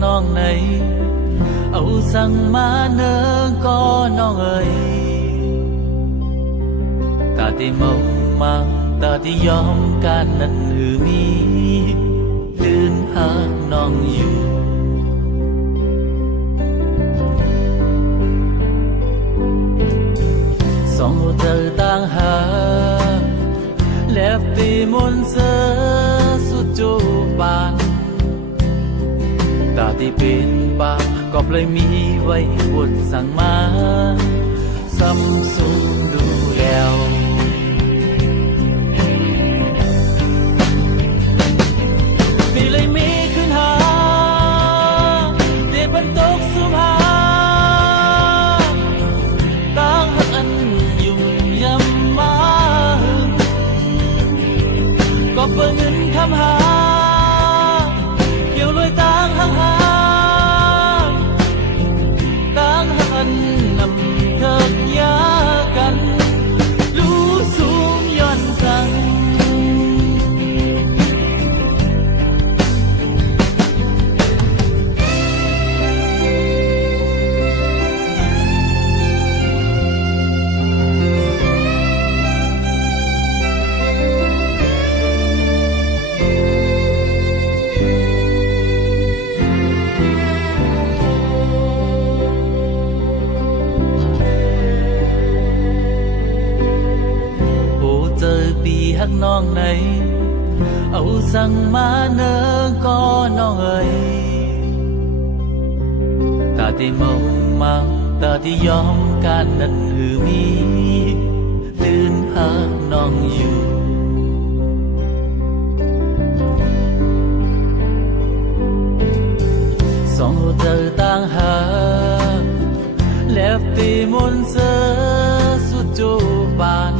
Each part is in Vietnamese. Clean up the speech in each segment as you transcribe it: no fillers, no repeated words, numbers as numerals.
non này âu sang má nơ có non ơi ta thì mong mang ta thì yom can năn hư mi đơn hát non yêu song hồ thơ tang hà lẹp vì môn sơ suốt chỗ bàn ta thì bên ba cọp lấy mi vây buồn sang má xăm sung đu lèo vì lấy miขึ้นหาđể bắn tốc xuống hà tăng hận ăn dùng nhầm má hưng cọp vơ ngân thăm hà kiều lôi tăng hăng hà tăng hận nằm thật nhá cắn lũ xuống nhon rằng hắc non này âu sang má nơ có non ơi ta thì mong mang ta thì yom can năn hư mi đơn hát non yêu song hồ thơ tang hà lẹp vì môn sơ suốt chỗ bàn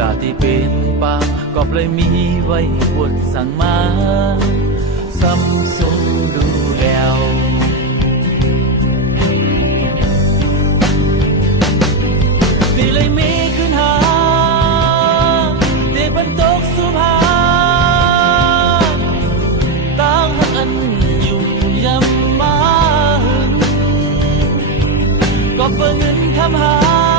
ta thì bên ba cọp lấy mi vây buồn sang má xăm sung đu lèo vì lấy miขึ้นหาđể bắn tốc xuống hà tăng hận ăn dùng nhầm má hưng cọp vơ ngân thăm hà